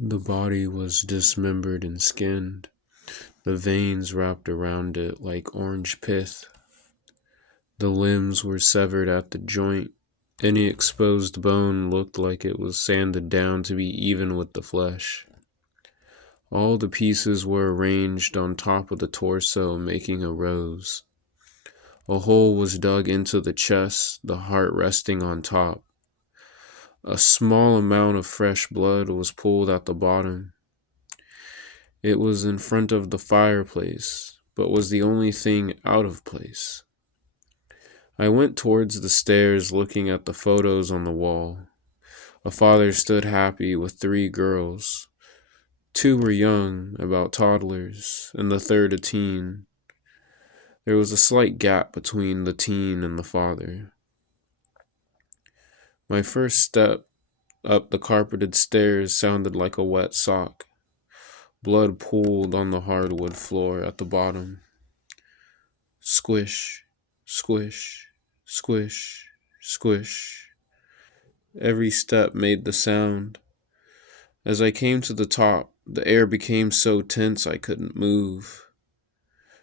The body was dismembered and skinned, the veins wrapped around it like orange pith. The limbs were severed at the joint. Any exposed bone looked like it was sanded down to be even with the flesh. All the pieces were arranged on top of the torso, making a rose. A hole was dug into the chest, the heart resting on top. A small amount of fresh blood was pulled at the bottom. It was in front of the fireplace, but was the only thing out of place. I went towards the stairs, looking at the photos on the wall. A father stood happy with 3 girls. 2 were young, about toddlers, and the third a teen. There was a slight gap between the teen and the father. My first step up the carpeted stairs sounded like a wet sock. Blood pooled on the hardwood floor at the bottom. Squish, squish, squish, squish. Every step made the sound. As I came to the top, the air became so tense I couldn't move.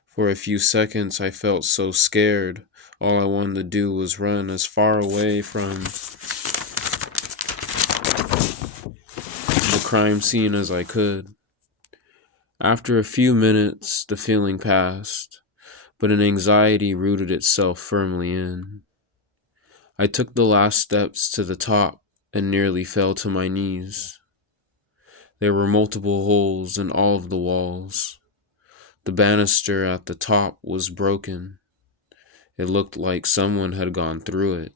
For a few seconds I felt so scared. All I wanted to do was run as far away from the crime scene as I could. After a few minutes, the feeling passed, but an anxiety rooted itself firmly in. I took the last steps to the top and nearly fell to my knees. There were multiple holes in all of the walls. The banister at the top was broken. It looked like someone had gone through it.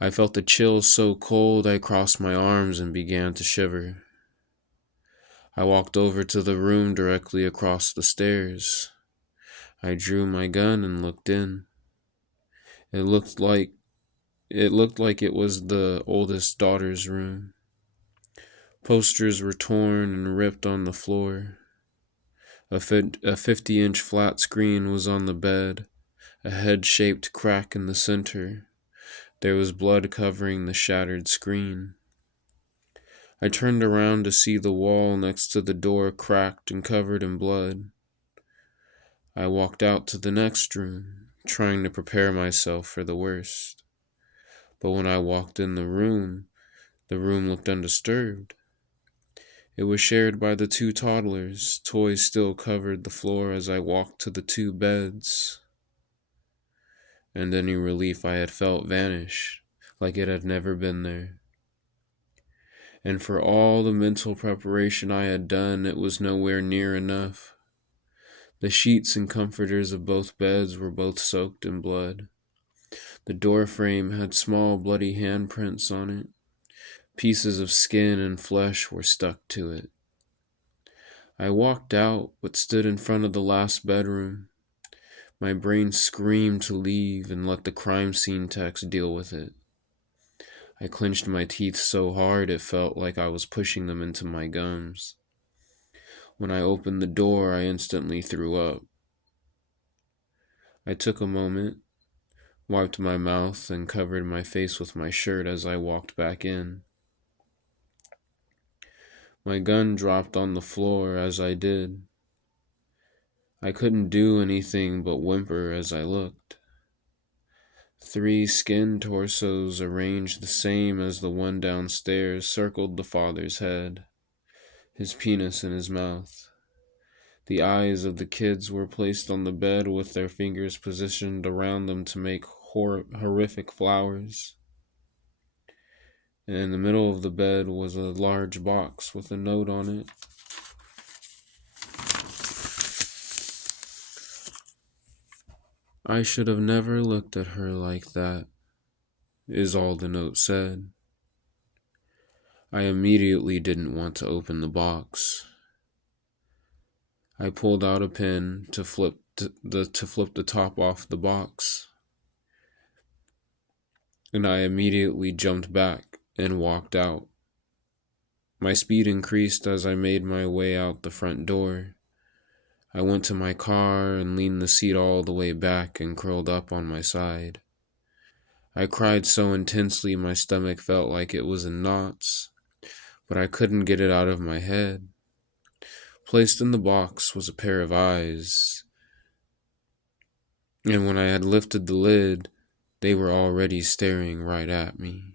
I felt the chill so cold I crossed my arms and began to shiver. I walked over to the room directly across the stairs. I drew my gun and looked in. It looked like it was the oldest daughter's room. Posters were torn and ripped on the floor. A 50-inch flat screen was on the bed, a head-shaped crack in the center. There was blood covering the shattered screen. I turned around to see the wall next to the door cracked and covered in blood. I walked out to the next room, trying to prepare myself for the worst. But when I walked in the room looked undisturbed. It was shared by the 2 toddlers. Toys still covered the floor as I walked to the 2 beds. And any relief I had felt vanished, like it had never been there. And for all the mental preparation I had done, it was nowhere near enough. The sheets and comforters of both beds were both soaked in blood. The door frame had small bloody handprints on it. Pieces of skin and flesh were stuck to it. I walked out, but stood in front of the last bedroom. My brain screamed to leave and let the crime scene techs deal with it. I clenched my teeth so hard it felt like I was pushing them into my gums. When I opened the door, I instantly threw up. I took a moment, wiped my mouth, and covered my face with my shirt as I walked back in. My gun dropped on the floor as I did. I couldn't do anything but whimper as I looked. 3 skinned torsos arranged the same as the one downstairs circled the father's head, his penis in his mouth. The eyes of the kids were placed on the bed with their fingers positioned around them to make horrific flowers. And in the middle of the bed was a large box with a note on it. I should have never looked at her like that, is all the note said. I immediately didn't want to open the box. I pulled out a pen to flip the top off the box, and I immediately jumped back and walked out. My speed increased as I made my way out the front door. I went to my car and leaned the seat all the way back and curled up on my side. I cried so intensely my stomach felt like it was in knots, but I couldn't get it out of my head. Placed in the box was a pair of eyes, and when I had lifted the lid, they were already staring right at me.